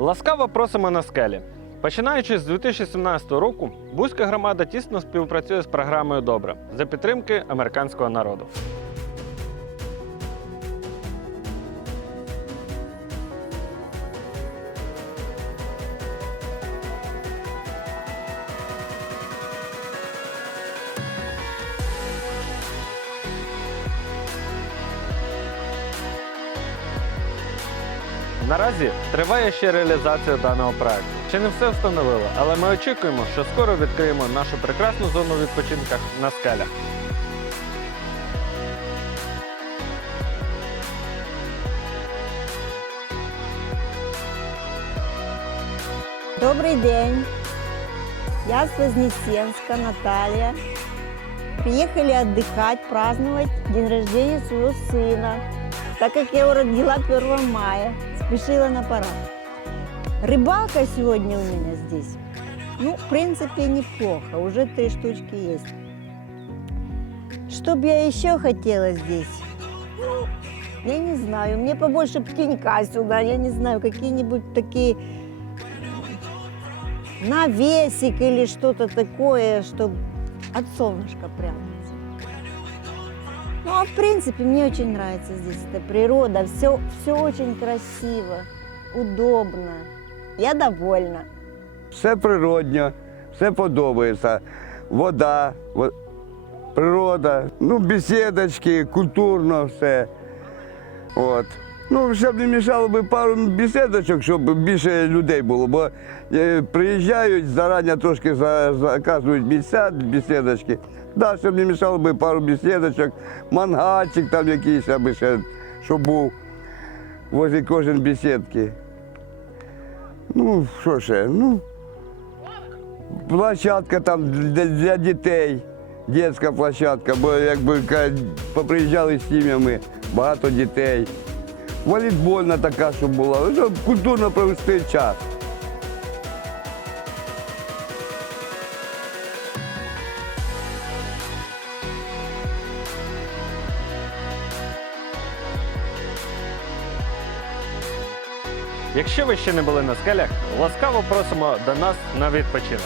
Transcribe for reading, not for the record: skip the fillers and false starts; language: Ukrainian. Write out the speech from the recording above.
Ласкаво просимо на скелі. Починаючи з 2017 року, Буська громада тісно співпрацює з програмою «Добре» за підтримки американського народу. Наразі триває ще реалізація даного проекту. Ще не все встановили, але ми очікуємо, що скоро відкриємо нашу прекрасну зону відпочинку на скелях. Добрый день! Я с Вознесенска, Наталья. Приехали отдыхать, праздновать день рождения своего сына, так как я его родила 1 мая, спешила на парад. Рыбалка сегодня у меня здесь, ну, в принципе, неплохо, уже 3 штучки есть. Что бы я еще хотела здесь? Ну, я не знаю, мне побольше птенька сюда, я не знаю, какие-нибудь такие навесик или что-то такое, чтобы от солнышка прятаться. Ну, а в принципе, мне очень нравится здесь эта природа, все очень красиво, удобно. Я довольна. Все природньо, все подобається. Вода, природа, ну, бесідочки, культурно все. От. Ну, щоб не мішало би пару бесідочок, щоб більше людей було, бо приїжджають, зарані трошки заказують місця, бесідочки. Да, щоб не мішало би пару бесідочок, мангальчик там якийсь, аби ще, щоб був возле кожен бесідки. Ну, що ще, ну, площадка там для дітей, дитяча площадка, бо якби поприїжджали з сім'ями, багато дітей. Волейбольна така, щоб була, щоб культурно провести час. Якщо ви ще не були на скелях, ласкаво просимо до нас на відпочинок.